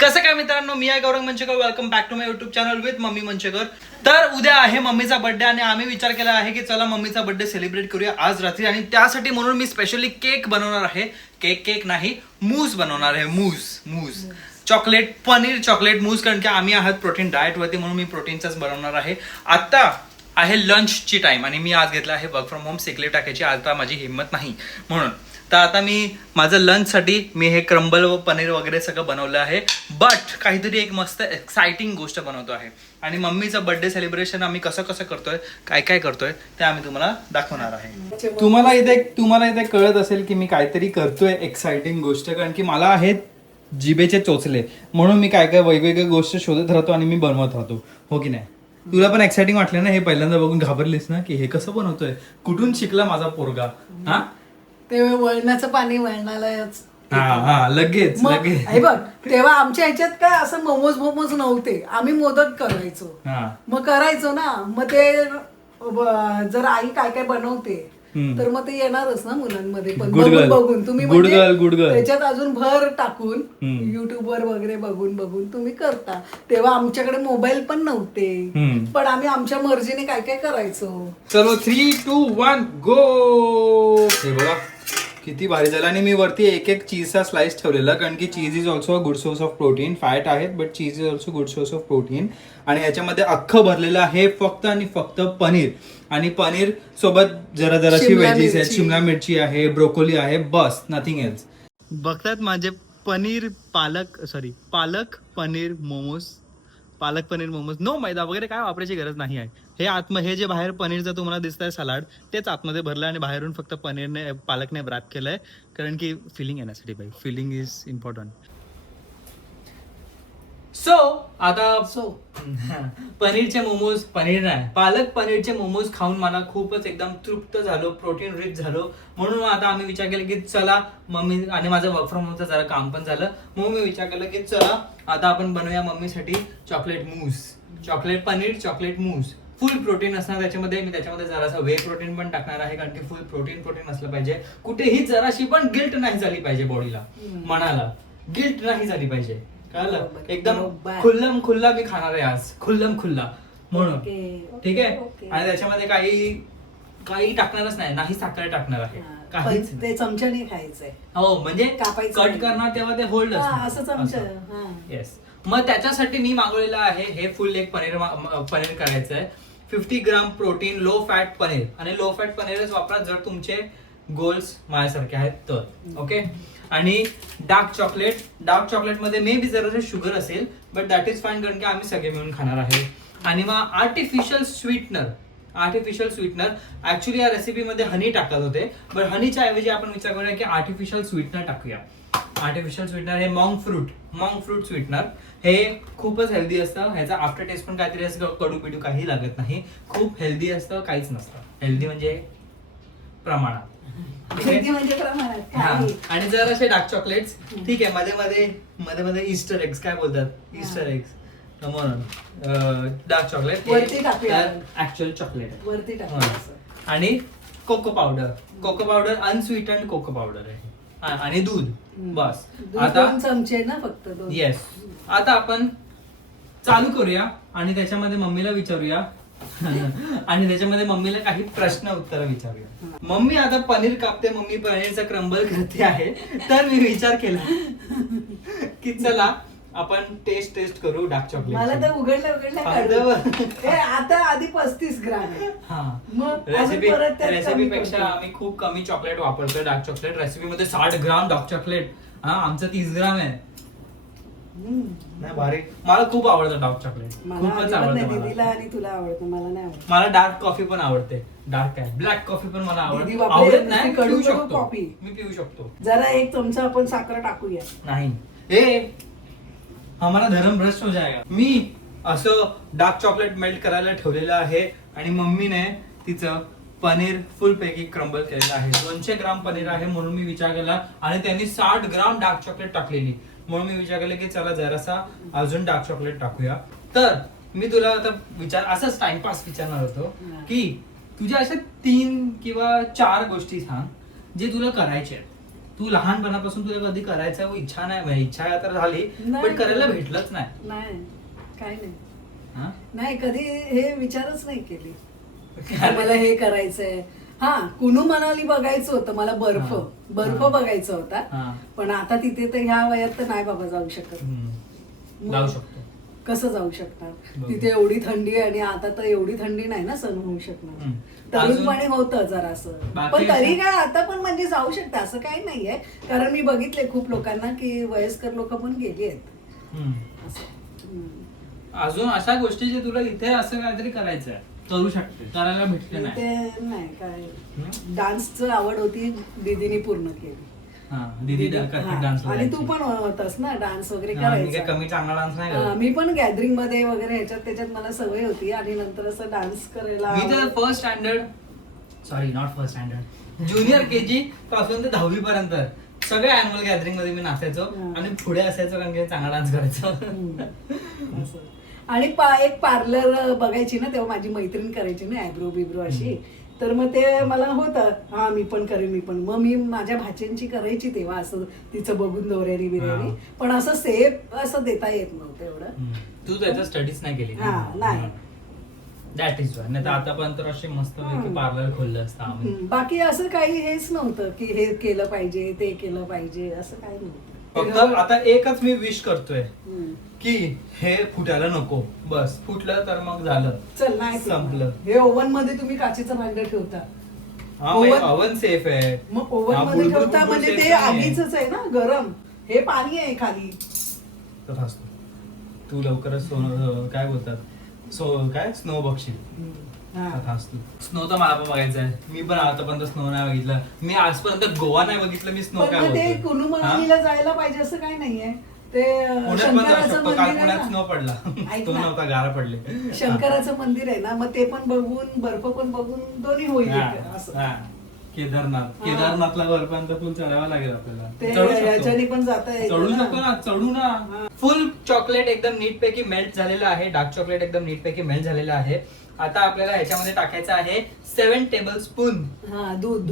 कसं काय मित्रांनो, मी आहे Gaurang Manchekar. Welcome back to my YouTube channel with mummy Manchekar. तर उद्या आहे मम्मीचा बर्थडे आणि आम्ही विचार केला आहे की चला मम्मीचा बर्थडे सेलिब्रेट करूया आज रात्री. आणि त्यासाठी म्हणून मी स्पेशली केक बनवणार आहे. केक नाही, मूस बनवणार आहे. मूस चॉकलेट पनीर चॉकलेट मूस. कारण की आम्ही आहात प्रोटीन डाएट वरती, म्हणून मी प्रोटीनचाच बनवणार आहे. आता आहे लंचची टाइम आणि मी आज घेतला आहे work from home. Six leave टाकायची आता माझी हिंमत नाही म्हणून. तर आता मी माझं लंचसाठी मी हे क्रंबल व पनीर वगैरे सगळं बनवलं आहे. बट काहीतरी एक मस्त एक्साइटिंग गोष्ट बनवतो आहे. आणि मम्मीचं बर्थडे सेलिब्रेशन आम्ही कसं करतोय, काय करतोय ते आम्ही तुम्हाला दाखवणार आहे. तुम्हाला इथे कळत असेल की मी काहीतरी करतोय एक्साइटिंग गोष्ट. कारण की मला आहेत जिभेचे चोचले, म्हणून मी काय वेगवेगळ्या गोष्टी शोधत राहतो आणि मी बनवत राहतो. हो की नाही? तुला पण एक्साइटिंग वाटलं ना हे पहिल्यांदा बघून? घाबरलीस ना की हे कसं बनवतोय, कुठून शिकला माझा पोरगा? हा, ते वळणाचं पाणी वळणालाच लगेच हे बघ. तेव्हा आमच्या ह्याच्यात काय असं मोमोज नव्हते. आम्ही मोदक करायचो. मग करायचो ना. मग ते जर आई काय बनवते तर मग ते येणारच ना मुलांमध्ये पण बघून तुम्ही त्याच्यात अजून भर टाकून युट्यूबवर वगैरे बघून तुम्ही करता. तेव्हा आमच्याकडे मोबाईल पण नव्हते, पण आम्ही आमच्या मर्जीने काय करायचो. चलो 3, 2, 1 गो. हे बघा किती भारी झालं. आणि मी वरती एक चीजचा स्लाइस ठेवलेला, कारण की cheese is also a good source of protein. Fat आहेत but cheese is also good source of protein. आणि याच्यामध्ये अख्खं भरलेलं आहे फक्त आणि फक्त पनीर. आणि पनीर सोबत जराशी व्हेजीज आहेत. शिमला मिरची आहे, ब्रोकोली आहे, बस नथिंग एल्स. बघतात माझे पालक पनीर मोमोज. नो मैदा वगैरे काय वापरायची गरज नाही आहे. हे जे बाहेर पनीरचं तुम्हाला दिसतंय सलाड, तेच आतमध्ये भरलं आणि बाहेरून फक्त पालकने व्रॅप केलंय. कारण की फिलिंग येण्यासाठी भाई, फिलिंग इज इम्पॉर्टंट. पालक पनीरचे मोमोज खाऊन मला खूपच एकदम तृप्त झालो, प्रोटीन रिच झालो. म्हणून आता आम्ही विचार केला की चला मम्मी, आणि माझं वर्क फ्रॉम होमचं जरा काम पण झालं, म्हणून मी विचार केला की चला आता आपण बनवूया मम्मीसाठी chocolate paneer chocolate mousse. Full protein असणार त्याच्यामध्ये. मी त्याच्यामध्ये जरासा वे प्रोटीन पण टाकणार आहे, कारण की फुल प्रोटीन असलं पाहिजे. कुठेही जराशी पण गिल्ट नाही झाली पाहिजे बॉडीला, मनाला गिल्ट नाही झाली पाहिजे. कळलं? एकदम खुल्ला मी खाणार आहे आज, खुल्ला म्हणून. ठीक आहे? आणि त्याच्यामध्ये काही टाकणारच नाही साखर टाकणार आहे. काहीच ते चमच्याने खायचंय. हो, म्हणजे कट करणार तेव्हा ते होल्ड असं चमचा. येस. मग त्याच्यासाठी मी मागवलेलं आहे हे फुल एक पनीर करायचं आहे. 50 gram protein, low fat paneer. आणि लो फॅट पनीरच वापरा जर तुमचे गोल्स माझ्यासारखे आहेत तर. ओके. आणि डार्क चॉकलेट मध्ये मे बी जरा शुगर असेल, बट दॅट इज फाईन, कारण की आम्ही सगळे मिळून खाणार आहे. आणि मग आर्टिफिशियल स्वीटनर. ऍक्च्युली या रेसिपीमध्ये हनी टाकत होते, पण हनीच्या ऐवजी आपण विचार करूया की आर्टिफिशियल स्वीटनर टाकूया. आर्टिफिशियल स्वीटनर हे मॉन्क फ्रूट स्वीटनर. हे खूपच हेल्दी असतं. ह्याचा आफ्टर टेस्ट पण काहीतरी असं कडू पिडू काही लागत नाही. खूप हेल्दी असतं, काहीच नसतं. हेल्दी म्हणजे प्रमाणात. आणि जर असे डार्क चॉकलेट्स, ठीक आहे, मध्ये इस्टर एग्स काय बोलतात, इस्टर एग्स म्हणून डार्क चॉकलेट ऍक्च्युअल चॉकलेट वरती टाकतात. आणि कोको पावडर अनस्वीटन्ड कोको पावडर आहे. आणि दूध. बस. आता चमचे ना फक्त. येस. आता आपण चालू करूया आणि त्याच्यामध्ये मम्मीला विचारूया आणि त्याच्यामध्ये मम्मीला काही प्रश्न उत्तर विचारूया. मम्मी आता पनीर कापते, मम्मी पनीरचा क्रंबल करते आहे. तर मी विचार केला की चला आपण टेस्ट करू डार्क चॉकलेट. मला तर उघडल्या आता आधी 35 ग्राम रेसिपी पेक्षा आम्ही खूप कमी चॉकलेट वापरतोय. डार्क चॉकलेट रेसिपीमध्ये 60 ग्राम डार्क चॉकलेट. आमचं 30 ग्राम आहे. नाही भारी. मला खूप आवडतं डार्क चॉकलेट, खूपच आवडतं. दीदीला आणि तुला आवडतं, मला नाही आवडत. मला डार्क कॉफी पण आवडते. डार्क आहे, ब्लॅक कॉफी पण मला आवडत नाही. पिऊ शकतो मी, पिऊ शकतो. जरा एक चमचा आपण साखर टाकूया. नाही, हमारा धर्म भ्रष्ट हो जाएगा. मी असं डार्क चॉकलेट मेल्ट करायला ठेवलेलं आहे आणि मम्मीने तिचं पनीर फुल पैकी क्रंबल केलेलं आहे. 200 ग्राम पनीर आहे, म्हणून मी विचार केला. आणि त्यांनी 60 ग्राम डार्क चॉकलेट टाकलेली, म्हणून मी विचार केला की चला जरासा अजून डार्क चॉकलेट टाकूया. तर मी तुला आता असंच टाइमपास विचारणार होतो की तुझ्या अशा 3 किंवा 4 गोष्टी सांग जे तुला करायचे आहेत. तू लहानपणापासून तुला कधी करायचं इच्छा नाही म्हणजे इच्छा तर झाली पण करायला भेटलंच नाही. नाही काय नाही. हा? नाही कधी हे विचारच नाही केली मला हे करायचंय. हा कुनू मनाली बघायचं होतं मला, बर्फ बघायचा होता. पण आता तिथे तर ह्या वयात तर नाही बाबा जाऊ शकत. जाऊ शकतो कसं जाऊ शकणार तिथे, एवढी थंडी आणि आता तर एवढी थंडी नाही ना सहन होऊ शकणार. तरुणपणे होतं जरासं, पण तरी काय आता पण म्हणजे जाऊ शकतं असं काही नाहीये. कारण मी बघितले खूप लोकांना की वयस्कर लोक पण गेली आहेत. अजून अशा गोष्टी जे तुला इथे असं काहीतरी करायचं आहे करू शकते, करायला भेटते नाही. ते नाही काय डान्सचं आवड होती दीदीने पूर्ण केली. डान्स आणि तू पण होतास ना डान्स वगैरे करायचा. कमी चांगला डान्स नाही. मी पण गॅदरिंग मध्ये वगैरे ह्याच्यात त्याच्यात मला सवय होती आणि नंतर असं डान्स करायला. मी तर फर्स्ट स्टँडर्ड ज्युनियर केजी पासून ते 10वी पर्यंत सगळ्या अॅन्युअल गॅदरिंग मध्ये मी नाचायचो आणि पुढे असायचो कारण की चांगला डान्स करायचो. आणि एक पार्लर बघायची ना तेव्हा माझी मैत्रीण करायची ना आयब्रो बिब्रो अशी, तर मग ते मला होतं हा मी पण करेन मी पण. मग मी माझ्या भाच्यांची करायची तेव्हा असं तिचं बघून दोऱ्यानी बिर्याणी, पण असं सेफ असं देता येत नव्हतं एवढं. तू त्याचा स्टडीज नाही केली. नाही दॅट इज वाय. नाही तर आतापर्यंत असे मस्त पार्लर खोललं असतं. बाकी असं काही हेच नव्हतं की हे केलं पाहिजे ते केलं पाहिजे असं काही नव्हतं. फक्त आता एकच मी विश करतोय की हे फुटायला नको. बस फुटलं तर मग झालं, चल नाही संपलं. हे ओव्हन मध्ये तुम्ही काचेचं भांड ठेवता, ओव्हन सेफ आहे. मग ओव्हन मध्ये ठेवता म्हणजे ते आगीच आहे ना गरम, हे पाणी आहे खाली. तू लवकरच काय बोलतात काय स्नो बघशील. स्नो तर मला पण बघायचं आहे. मी पण आतापर्यंत स्नो नाही बघितलं. मी आजपर्यंत गोवा नाही बघितलं. मी स्नो काय ते कुनू मनालीला जायला पाहिजे असं काही नाहीये. ते शंकराचं मंदिर आहे ना, स्नो पडला तो नव्हता, गारा पडले. शंकराचं मंदिर आहे ना, मग ते पण बघून बर्फ पण बघून दोन्ही होईल असं. केदारनाथला वरपर्यंत फुल चढावं लागेल आपल्याला, पण जाता चढू शकतो ना, चढू ना. फुल चॉकलेट एकदम नीट पैकी मेल्ट झालेलं आहे. डार्क चॉकलेट एकदम नीट पैकी मेल्ट झालेलं आहे. आता आपल्याला ह्याच्यामध्ये टाकायचं आहे 7 टेबलस्पून दूध.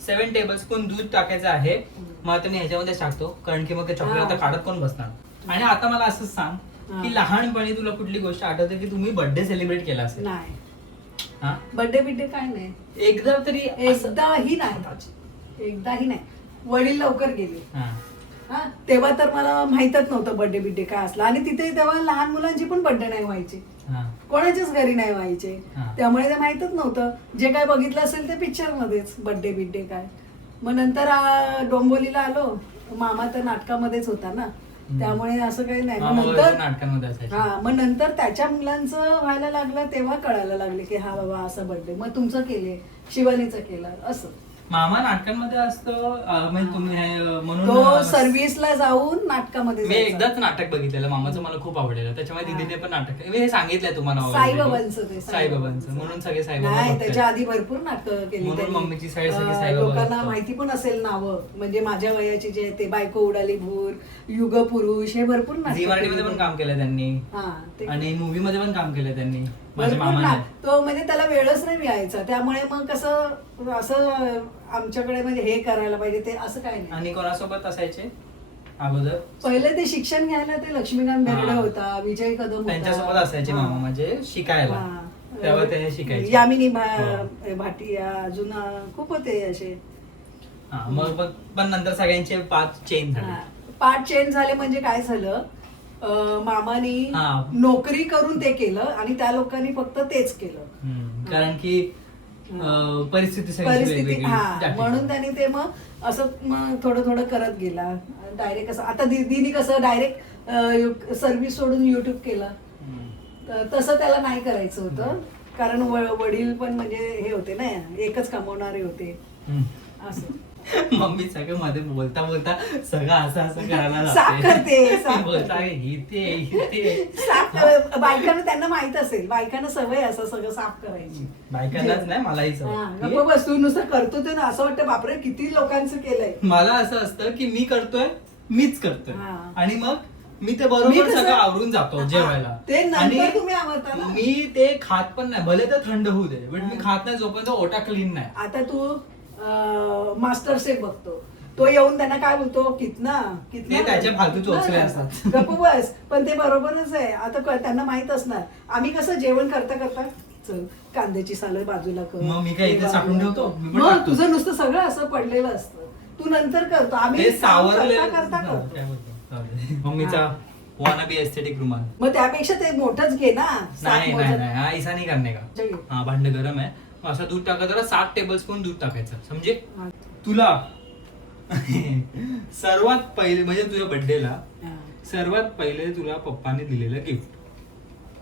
7 टेबलस्पून दूध टाकायचं आहे. मग आता मी ह्याच्यामध्ये टाकतो कारण की मग ते चॉकलेट आता काढत कोण बसणार. आणि आता मला असं सांग की लहानपणी तुला कुठली गोष्ट आठवते की तुम्ही बर्थडे सेलिब्रेट केला असेल? नाही. बर्थडे बिड्डे काय नाही, एकदा तरी एकदाही नाही. वडील लवकर गेले तेव्हा तर मला माहितच नव्हतं बर्थडे बिड्डे काय असला. आणि तिथे तेव्हा लहान मुलांची पण बर्थडे नाही व्हायचे, कोणाच्याच घरी नाही व्हायचे, त्यामुळे ते माहितच नव्हतं. जे काय बघितलं असेल ते पिक्चर मध्येच बर्थडे बिड्डे काय. मग नंतर डोंबोलीला आलो, मामा तर नाटकामध्येच होता ना, त्यामुळे असं काही नाही. मग नंतर त्याच्या मुलांचं व्हायला लागलं तेव्हा कळायला लागले की हा बाबा असं बर्थडे. मग तुमचं केले, शिवानीचं केलं असं. मामा नाटकांमध्ये असतो म्हणजे तुम्ही म्हणून तो सर्व्हिसला जाऊन नाटकामध्ये. मी एकदाच नाटक बघितलेलं मामाचं, मला खूप आवडलेलं. त्याच्यामुळे दीदीने पण नाटक मी सांगितलंय तुम्हाला साईबाबांचं म्हणून सगळे साईबाबा. त्याच्या आधी भरपूर नाटकं केली मम्मीची साईड लोकांना माहिती पण असेल नावं. म्हणजे माझ्या वयाची जे ते बायको उडाली भूर, युग पुरुष, हे भरपूर मध्ये पण काम केलं त्यांनी आणि मूवी मध्ये पण काम केलं त्यांनी. तो म्हणजे त्याला वेळच नाही मिळायचा, त्यामुळे मग कसं असं आमच्याकडे म्हणजे हे करायला पाहिजे ते असं काय नाही. आणि कोणासोबत असायचे अगोदर? पहिले ते शिक्षण घ्यायला ते लक्ष्मीकांत बेर्डे होता, विजय कदम त्यांच्यासोबत असायचे मामा, म्हणजे शिकायला. तेव्हा ते शिकायचे. यामिनी भाटिया, अजून खूप होते असे. मग पण नंतर सगळ्यांचे पार्ट चेंज झाले. म्हणजे काय झालं, मामानी नोकरी करून ते केलं आणि त्या लोकांनी फक्त तेच केलं कारण की परिस्थिती म्हणून त्यांनी ते मग असं मग थोडं थोडं करत गेला. डायरेक्ट असं आता दीदीनी कसं डायरेक्ट सर्व्हिस सोडून युट्यूब केलं, तसं त्याला नाही करायचं होतं. कारण वडील पण म्हणजे हे होते ना, एकच कमवणारे होते असं. मम्मी सगळं मध्ये बोलता बोलता सगळं असं करायला साफ करते. बायकांना त्यांना माहित असेल, बायकांना सवय असं सगळं साफ करायची. बायकांनाच नाही, मलाही सवय. बस तू नुसतं करतो ते ना, असं वाटतं बापरे किती लोकांचं केलंय. मला असं असतं की मी करतोय, मीच करतोय आणि मग मी ते बरोबर सगळं आवरून जातो जेवायला. ते नंतर तुम्ही आवरता ना. मी ते खात पण नाही, भले ते थंड होऊ दे, बट मी खात नाही जोपर्यंत ओटा क्लीन नाही. आता तू मास्टर शेफ बघतो, तो येऊन त्यांना काय बोलतो कितना ते त्याचे फालतू चोचले असतात. गप्प बस. पण ते बरोबरच आहे. आता त्यांना माहित असणार. आम्ही कसं जेवण करता करता चल कांद्याची सालं बाजूला कर. मग मी काय इथे साठवून ठेवतो? मी पण मग टाकतो. तुझं नुसतं सगळं असं पडलेलं असतं. तू नंतर करतो. आम्ही हे सावरले करता करतो. मम्मीचा वाना बी एस्थेटिक रुमाल. मग त्यापेक्षा ते मोठंच घे ना. नाही नाही नाही हा ऐसा नहीं करने का. चाहिए. हा भांड गरम आहे. असं दूध टाकायचं जरा 7 टेबलस्पून दूध टाकायचं समजे. हा. तुला सर्वात पहिले म्हणजे तुझ्या बर्थडेला हा. सर्वात पहिले तुला पप्पाने दिलेलं गिफ्ट.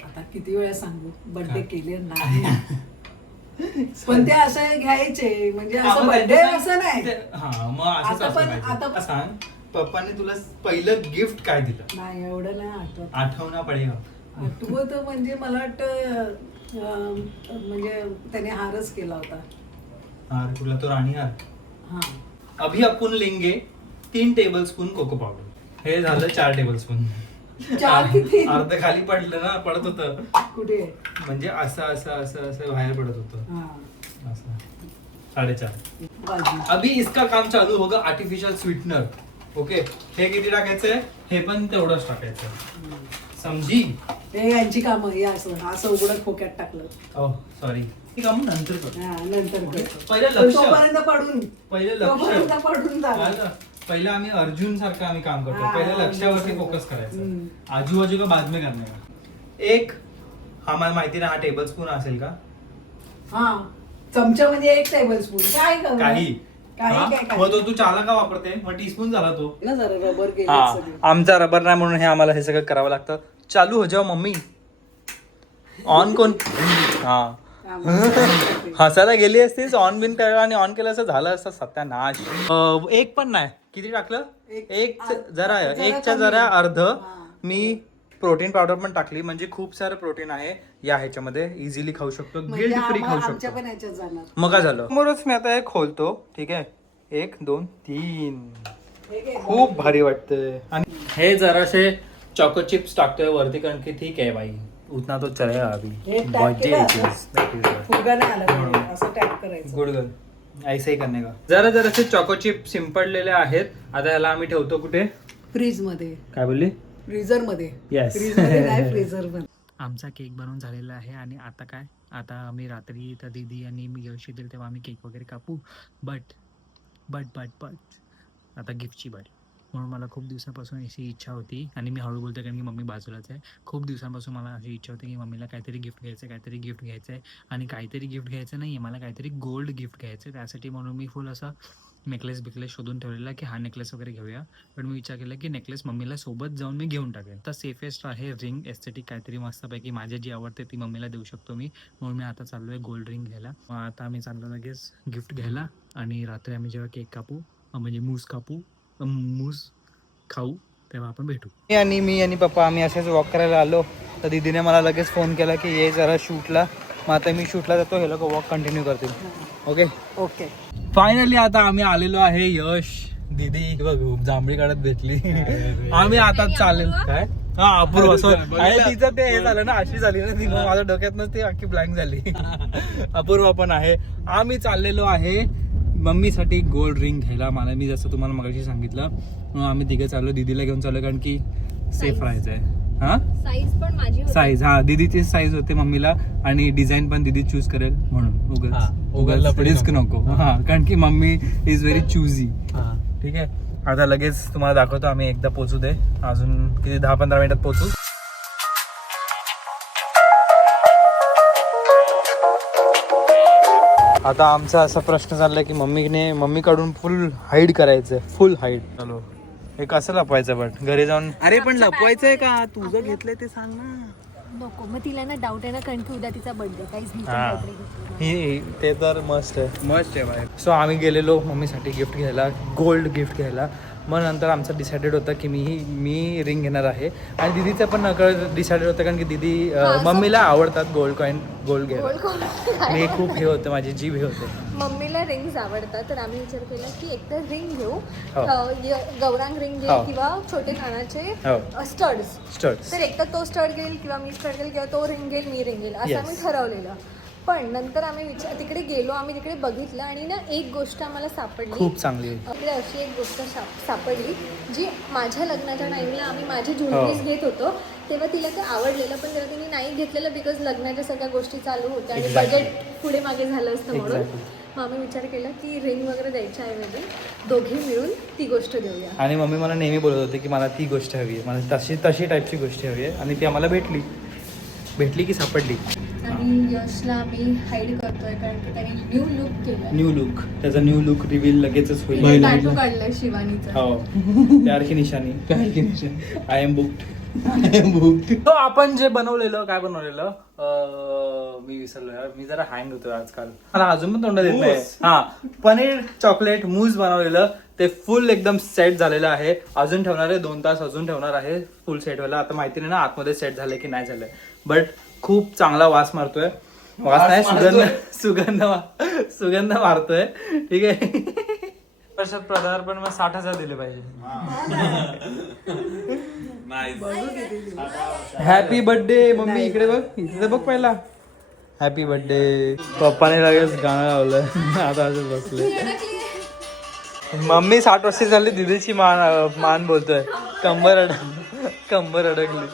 आता किती वेळा सांगू बर्थडे केले नाही. पण ते असं घ्यायचे म्हणजे असं बर्थडे असं नाही. हा मग असंच आता असलं पण- पाहिजे. आता- सांग पप्पाने तुला पहिलं गिफ्ट काय दिलं? नाही एवढं नाही आठवत. आठवणा पडेगा. आठवत म्हणजे मला वाटतं म्हणजे त्याने हारच केला होता. हार कुठला? तो राणी हार. हा अभी आपण लेंगे 3 टेबलस्पून कोको पावडर. हे झालं 4 टेबलस्पून. 4 किती? अर्ध खाली पडलं ना, पडत होतं कुठे? म्हणजे असं असं असं असं बाहेर पडत होतं. हा असं 4.5. बाजू. अभी इसका काम चालू होगा आर्टिफिशियल स्वीटनर. ओके हे किती टाकायचंय? हे पण तेवढंच टाकायचं. समजी? हे यांची कामं हे असं उघडत खोक्यात टाकलं. ओ सॉरी. ही काम नंतर कर. हा नंतर पहिलं पण लक्ष. तोपर्यंत पडून पहिलं तोपर्यंत लक्ष. पडून झालं. पहिलं आम्ही अर्जुन सारखं आम्ही काम करतो. हा, पहिलं लक्षावरती अर्जुन फोकस सारखं. करायचं. आजूबाजू का बाद में करणे का. एक हा मला माहिती ना हा टेबल स्पून असेल का? हा चमचा म्हणजे 1 टेबलस्पून काय करणार? काही काही हा? काय मग तो तू चाला का वापरते? मग टीस्पून झाला तो. ना जरा रबर गेले हा सगळे. आमचा रबर नाही म्हणून हे आम्हाला हे सगळं करावं लागतं. चालू हो जाओ मम्मी. ऑन कोण? हा हसायला गेली असतीस. ऑन बिन करायला आणि ऑन केलं असं झालं असतं सत्यानाश. एक पण नाही. किती टाकलं? एक जरा एकच्या जरा अर्ध. मी प्रोटीन पावडर पण टाकली म्हणजे खूप सारं प्रोटीन आहे या ह्याच्यामध्ये. इझिली खाऊ शकतो. म्हणजे गिल्ट फ्री खाऊ आमच्या शकतो. पण ह्याच्यात जाणार. मग काय झालं? समोरच मी आता हे खोलतो. ठीक आहे 1 2 3. हे घे. खूप भारी वाटतंय. आणि हे जराशे चॉको चिप्स टाकतोय वरती कारण की ठीक आहे भाई उतना तो चलेगा अभी. हे टॅप केलं असं? फुगा नाही आला पाहिजे. असं टॅप करायचं. गुड गर्ल ऐसे ही करणे का. जरा जरासे चॉको चिप शिंपडलेले आहेत. आता याला आम्ही ठेवतो कुठे? फ्रीज मध्ये. काय बोलली? फ्रीजर मध्ये. Yes. फ्रीज मध्ये नाही फ्रीजर मध्ये. आमचा केक बनवून झालेला आहे आणि आता काय आता आम्ही रात्री तर दीदी आणि मी यश येतील तेव्हा आम्ही केक वगैरे कापू. बट आता गिफ्टची बारी. म्हणून मला खूप दिवसापासून अशी इच्छा होती आणि मी हळू बोलतो कारण की मम्मी बाजूलाच आहे. खूप दिवसांपासून मला अशी इच्छा होती की मम्मीला काहीतरी गिफ्ट घ्यायचं आहे आणि काहीतरी गिफ्ट घ्यायचं नाही आहे मला काहीतरी गोल्ड गिफ्ट घ्यायचं आहे. त्यासाठी म्हणून मी फुल असा नेकलेस बिकलेस शोधून ठेवलेला की हा नेकलेस वगैरे घेऊया. पण मी विचार केला की नेकलेस मम्मीला सोबत जाऊन मी घेऊन टाकेन. तर सेफेस्ट आहे रिंग एस्थेटिक काहीतरी मस्तपैकी माझ्या जी आवडते ती मम्मीला देऊ शकतो मी. म्हणून मी आता चाललो आहे गोल्ड रिंग घ्यायला. आता आम्ही चाललो लगेच गिफ्ट घ्यायला आणि रात्री आम्ही जेव्हा केक कापू म्हणजे मूस खाऊ तेव्हा आपण भेटू. मी आणि पप्पा आम्ही असेच वॉक करायला आलो तर दीदीने मला लगेच फोन केला की ये जरा शूटला. मग आता मी शूटला जातो. हे लोक वॉक कंटिन्यू करतील. Okay okay. फायनली आता आम्ही आलेलो आहे. यश दीदी बघ जांभळी काढत भेटली. आम्ही आता चालेल काय हा अपूर्व आणि तिचं ते हे झालं ना अशी झाली ना ती माझ्या डोक्यातनं ती अख्खी ब्लँक झाली. अपूर्व पण आहे. आम्ही चाललेलो आहे मम्मीसाठी गोल्ड रिंग घ्यायला. मला मी जसं तुम्हाला मगाशी सांगितलं म्हणून आम्ही तिघे चाललो. दीदीला घेऊन चाललो कारण की सेफ राहायचं आहे. हा साईज पण माझी होती. साईज हा दीदीची साईज होते मम्मीला आणि डिझाईन पण दीदी चूज करेल म्हणून उगाच रिस्क नको. हा कारण की मम्मी इज व्हेरी चूझी. ठीक आहे आता लगेच तुम्हाला दाखवतो. आम्ही एकदा पोहोचू दे अजून किती 10-15 मिनिटात पोहोचू. आता आमचा असा प्रश्न चाललाय की मम्मीकडून फुल हाईड करायचंय. फुल हाईड. चलो हे कसं लपवायचं बट घरी जाऊन. अरे पण लपवायचंय का? तुझं घेतलंय ते सांग ना. नको मग तिला ना डाऊट आहे ना कारण की उद्या तिचा बर्थडे काहीच हा. नाही. ही ते तर मस्त आहे बाय. सो आम्ही गेलेलो मम्मीसाठी गिफ्ट घ्यायला गोल्ड गिफ्ट घ्यायला. मग नंतर आमचं डिसाइडेड होतं की मी रिंग घेणार आहे आणि दीदीचं पण नकळत डिसाइडेड होतं कारण की दीदी मम्मीला आवडतात गोल्ड कॉईन गोल्ड घ्यायला. मी खूप हे होतं माझी जीभ हे होते. मम्मीला रिंग्स आवडतात तर आम्ही विचार केला की एकतर रिंग घेऊ हो. गौरांग रिंग हो. घेऊ किंवा छोटे कानाचे स्टड्स. स्टड्स. तर एकतर तो स्टड घेईल किंवा मी स्टड घेईल किंवा तो रिंग घेईल मी रिंग घेईल असं Yes. आम्ही ठरवलेलं. पण नंतर आम्ही तिकडे गेलो, आम्ही तिकडे बघितलं आणि ना एक गोष्ट आम्हाला सापडली, खूप चांगली आहे. तिकडे अशी एक गोष्ट सापडली जी माझ्या लग्नाच्या टाईमला आम्ही माझी ज्वेलरीज घेत होतो तेव्हा तिला ते आवडलेलं, पण तेव्हा तिने नाही घेतलेलं बिकॉज लग्नाच्या सगळ्या गोष्टी चालू होत्या आणि बजेट पुढे मागे झालं असतं म्हणून. मग आम्ही विचार केला की रिंग वगैरे द्यायच्या ऐवजी दोघे मिळून ती गोष्ट देऊया. आणि मम्मी मला नेहमी बोलत होते की मला ती गोष्ट हवी आहे, मला तशी टाईपची गोष्ट हवी आहे आणि ती आम्हाला भेटली की सापडली. आणि यशला आम्ही हाईड करतोय कारण की त्याने न्यू लुक केलं. न्यू लुक, त्याचा न्यू लुक रिव्हील लगेचच होईल. टॅटू काढलाय शिवानीचा. हो, प्यार की निशानी. I am booked. तो आपण जे बनवलेलं, काय बनवलेलं मी विसरलो यार, मी जरा हँग होतो आजकाल, मला अजून पण तोंडात येत नाही. हा, पनीर चॉकलेट मूस बनवलेलं, ते फुल एकदम सेट झालेलं आहे. अजून ठेवणार आहे 2 तास अजून ठेवणार आहे फुल सेट व्हायला. आता माहिती नाही ना आतमध्ये सेट झालंय की नाही झालंय, बट खूप चांगला वास मारतोय. वास नाही, सुगंध मारतोय. ठीक आहे. वर्षात पदार्पण मग 60,000 दिले पाहिजे. हॅपी बर्थडे मम्मी, इकडे बघ, इथे बघ पहिला. Happy birthday. पप्पाने लगेच गाणं लावलं. आता असं बसले. मम्मी 60 वर्ष झाली, दिदीची मान बोलतोय. कंबर अडकली.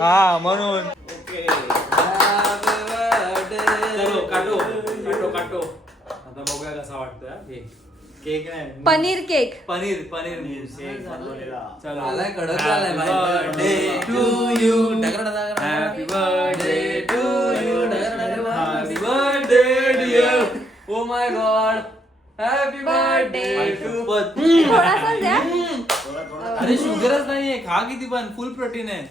हा म्हणून. काटो. आता बघूया कसा वाटतोय केक. नाही, पनीर केक. पनीर आलाय कडक झालाय. Birthday to you. Happy birthday to you. Happy birthday dear. Oh my God. Happy birthday to. थोडासा द्या. अरे शुगरच नाहीये, खा किती पण, फुल प्रोटीन आहे.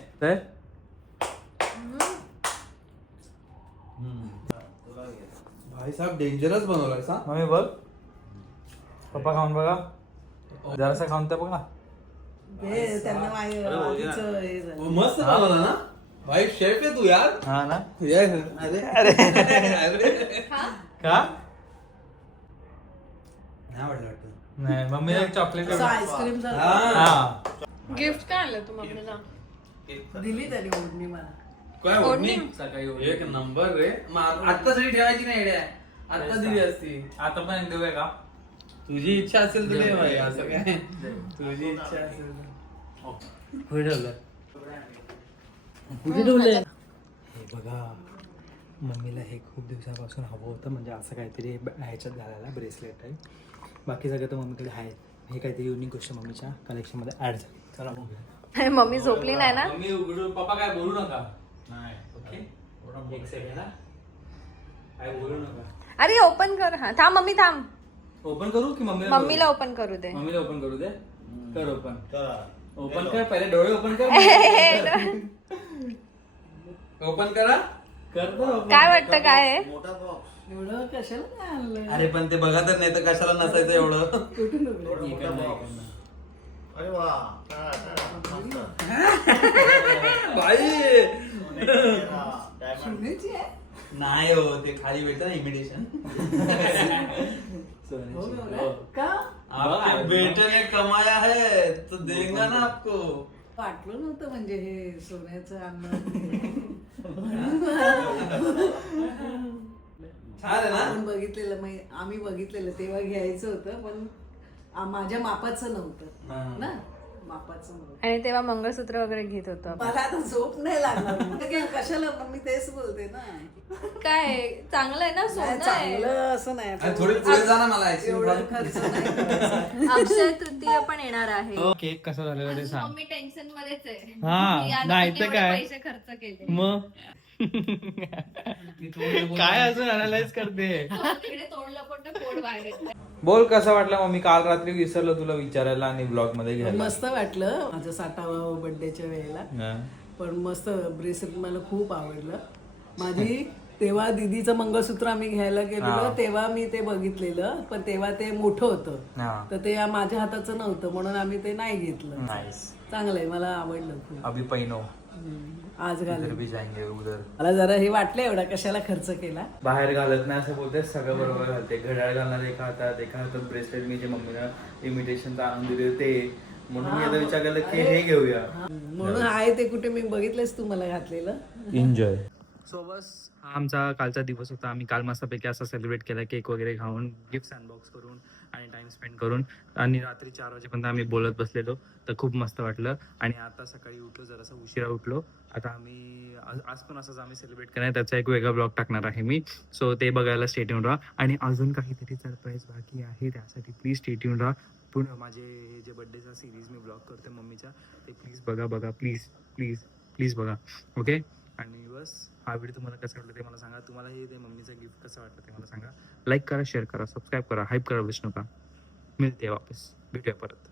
भाई साहब डेंजरस बनवलाय सा. मम्मी बघ, पप्पा खाऊन बघा, जरासा खाऊन तर बघा. मस्त बनवला ना भाई. शेफ आहे तू यार. हा ना. अरे का नाही आवडलं वाटतं. नाही, मम्मीला एक चॉकलेट. आईस्क्रीम हा, गिफ्ट काय आलं तू मम्मीला? दिली त्यांनी ओढणी मला. काय ओढणी? एक नंबर रे. आता सगळी ठेवायची नाही रे. आता दिली असती. आता पण एक देऊया का? तुझी इच्छा असेल तर दे भाई. असं काय तुझी इच्छा असेल तर. हे बघा, मम्मीला हे खूप दिवसापासून हवं होतं, म्हणजे असं काहीतरी ह्याच्यात घालायला, ब्रेसलेट आहे. बाकी सगळं तर मम्मीकडे आहे. हे काहीतरी युनिक गोष्ट मम्मीच्या कलेक्शन मध्ये ऍड झाली. चला बघूया. मम्मी झोपली नाही ना? मम्मी उघडून, पप्पा काय बोलू नका. नाही, ओके. एक सेकंड, काय बोलू नका. अरे ओपन कर. हा थांब मम्मी, थांब. ओपन करू की मम्मीला ओपन करू दे. मम्मीला ओपन करू दे. कर ओपन. ओपन कर, पहिले डोळे ओपन कर. ओपन करा. कर. काय वाटतं काय आहे? एवढं कशाला काय आणलं? अरे पण ते बघा तर नाही तर कशाला नसायचं एवढं. कुठून उघडलं? सोन्याची आहे? नाही हो, ते खाली भेटत ना इमिटेशन. हो एवढं? का आपके बेटे ने कमाया है तो देगा ना आपको. वाटलं नव्हतं म्हणजे हे सोन्याचं आणणं. छान आहे ना. आपण बघितलेलं, आम्ही बघितलेलं तेव्हा घ्यायचं होतं, पण माझ्या मापाचं नव्हतं ना. मापाचं नव्हतं. आणि तेव्हा मंगळसूत्र वगैरे घेत होतो. मला आता झोप नाही लागणार. कशाला, पण मी तेच बोलते ना. काय चांगलं आहे ना, नाही, सोनं आहे. चांगलं असं नाही. अरे थोडी पुढे जा ना मला एवढं खर्च नाही करायचा. अक्षय तृतीय पण येणार आहे. केक कसा झालेला ते सांग. मम्मी टेन्शन मध्येच आहे. हा, की आता नाही किती तर एवढे काय. पैसे खर्च केले. मग काय अजून अनालाइज करते. तिकडे तोडलं पण पोट बाहेर येतंय. बोल, कसा वाटला मम्मी? काल रात्री विसरलो तुला विचारायला आणि ब्लॉग मध्ये घ्यायला. मस्त वाटलं माझं 60वा बर्थडेच्या वेळेला. पण मस्त ब्रेसलेट मला खूप आवडलं. माझी तेव्हा दीदीचं मंगळसूत्र आम्ही घ्यायला गेलेलो, तेव्हा मी ते बघितलेलं, पण तेव्हा ते मोठं होतं, तर ते माझ्या हाताचं नव्हतं, म्हणून आम्ही ते नाही घेतलं. चांगलंय, मला आवडलं खूप. अभी पहिनो आज घालून भी जाएंगे उधर. मला जरा हे वाटलं एवढा कशाला खर्च केला. बाहेर घालत नाही असं बोलते, सगळं बरोबर घालते. घड्याळ घालणार एका हातात ब्रेसलेट, मी जे मम्मीला इमिटेशनचा आनंद दिले ते, म्हणून मी आता विचार केला की हे घेऊया. म्हणून आहे ते कुठे मी बघितलंस तू मला घातलेलं. एन्जॉय. सो बस हा आमचा कालचा दिवस होता. आम्ही काल मस्तपैकी असा सेलिब्रेट केला, केक वगैरे खाऊन, गिफ्ट्स अनबॉक्स करून आणि टाइम स्पेंड करून, आणि रात्री 4 वाजेपर्यंत आम्ही बोलत बसलेलो. तर खूप मस्त वाटलं. आणि आता सकाळी उठलो, जरासं उशिरा उठलो. आता आम्ही आज पण असंच आम्ही सेलिब्रेट करणार, त्याचा एक वेगळा ब्लॉग टाकणार आहे मी. सो ते बघायला स्टे ट्यून राहा. आणि अजून काहीतरी सरप्राईज बाकी आहे, त्यासाठी प्लीज स्टे ट्यून राहा. पुन्हा माझे हे जे बड्डेचा सिरीज मी ब्लॉग करते मम्मीच्या, ते प्लीज बघा प्लीज प्लीज प्लीज बघा. ओके. आणि बस हा व्हिडिओ तुम्हाला कसा वाटला ते मला सांगा. तुम्हाला हे ते मम्मीचं गिफ्ट कसं वाटलं ते मला सांगा. लाईक करा, शेअर करा, सबस्क्राईब करा, हाईप करा विसरू नका. मिळते वापस, भेटूया परत.